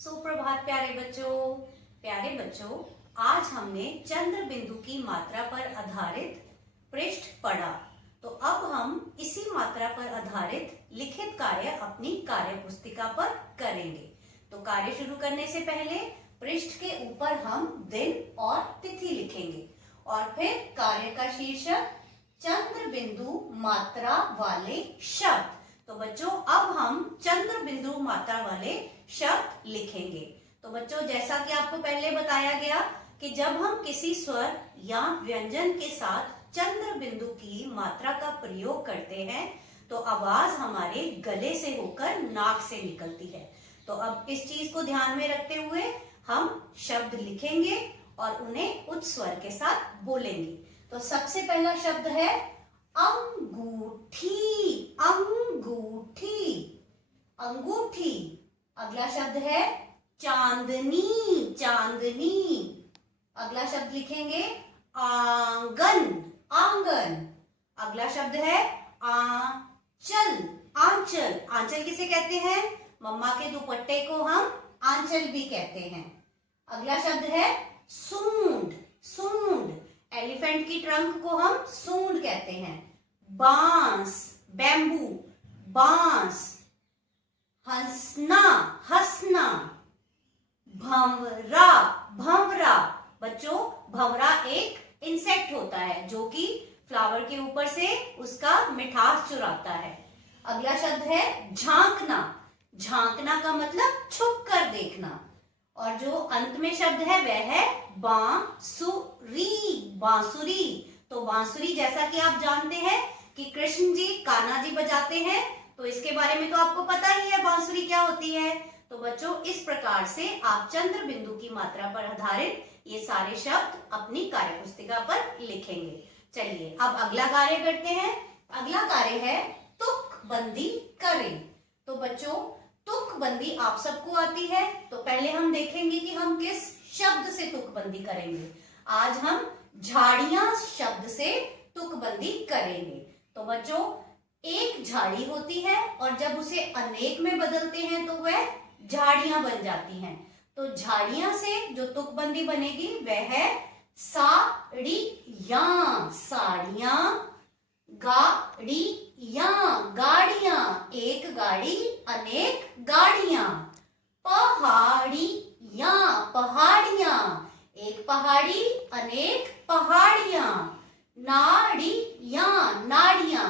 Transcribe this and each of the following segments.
सुप्रभात प्यारे बच्चों, आज हमने चंद्र बिंदु की मात्रा पर आधारित पृष्ठ पढ़ा। तो अब हम इसी मात्रा पर आधारित लिखित कार्य अपनी कार्य पुस्तिका पर करेंगे। तो कार्य शुरू करने से पहले पृष्ठ के ऊपर हम दिन और तिथि लिखेंगे और फिर कार्य का शीर्षक चंद्र बिंदु मात्रा वाले शब्द। तो बच्चों अब हम चंद्र बिंदु मात्रा वाले शब्द लिखेंगे। तो बच्चों जैसा कि आपको पहले बताया गया कि जब हम किसी स्वर या व्यंजन के साथ चंद्र बिंदु की मात्रा का प्रयोग करते हैं तो आवाज हमारे गले से होकर नाक से निकलती है। तो अब इस चीज को ध्यान में रखते हुए हम शब्द लिखेंगे और उन्हें उच्च स्वर के साथ बोलेंगे। तो सबसे पहला शब्द है अंगूठी। अंगूठी, अंगूठी। अगला शब्द है चांदनी। चांदनी। अगला शब्द लिखेंगे आंगन। आंगन। अगला शब्द है आंचल। आंचल। आंचल किसे कहते हैं? मम्मा के दुपट्टे को हम आंचल भी कहते हैं। अगला शब्द है सूंड। सूंड। एलिफेंट की ट्रंक को हम सूंड कहते हैं। बांस, बैम्बू, बांस। हंसना, हंसना। भंवरा, भंवरा। बच्चों भंवरा एक इंसेक्ट होता है जो कि फ्लावर के ऊपर से उसका मिठास चुराता है। अगला शब्द है झांकना। झांकना का मतलब छुप कर देखना। और जो अंत में शब्द है वह है बांसुरी। बांसुरी। तो बांसुरी जैसा कि आप जानते हैं कि कृष्ण जी कान्हा जी बजाते हैं, तो इसके बारे में तो आपको पता ही है बांसुरी क्या होती है। तो बच्चों इस प्रकार से आप चंद्र बिंदु की मात्रा पर आधारित ये सारे शब्द अपनी कार्य पुस्तिका पर लिखेंगे। चलिए अब अगला कार्य करते हैं। अगला कार्य है तुकबंदी करें। तो बच्चों तुकबंदी आप सबको आती है, तो पहले हम देखेंगे कि हम किस शब्द से तुकबंदी करेंगे। आज हम झाड़ियां शब्द से तुकबंदी करेंगे। तो बच्चों एक झाड़ी होती है और जब उसे अनेक में बदलते हैं तो वह झाड़ियां बन जाती हैं। तो झाड़ियां से जो तुकबंदी बनेगी वह है साड़ियां। साड़ियां। गाड़ियां। गाड़ियां। एक गाड़ी अनेक गाड़ियां। पहाड़ियां। पहाड़ियां। एक पहाड़ी अनेक पहाड़ियां। नाड़ियां। नाड़ियां।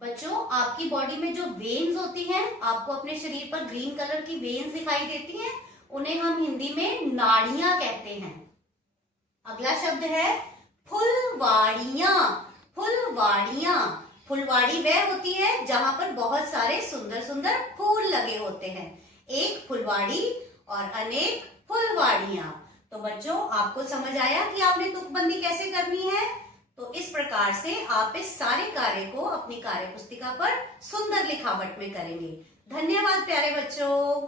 बच्चों आपकी बॉडी में जो वेन्स होती हैं, आपको अपने शरीर पर ग्रीन कलर की वेन्स दिखाई देती हैं, उन्हें हम हिंदी में नाड़ियां कहते हैं। अगला शब्द है फुलवाड़ियां। फुलवाड़ियां। फुलवाड़ी वह होती है जहां पर बहुत सारे सुंदर सुंदर फूल लगे होते हैं। एक फुलवाड़ी और अनेक फुलवाड़ियां। तो बच्चों आपको समझ आया कि आपने तुकबंदी कैसे करनी है। तो इस प्रकार से आप इस सारे कार्य को अपनी कार्य पुस्तिका पर सुंदर लिखावट में करेंगे। धन्यवाद प्यारे बच्चों।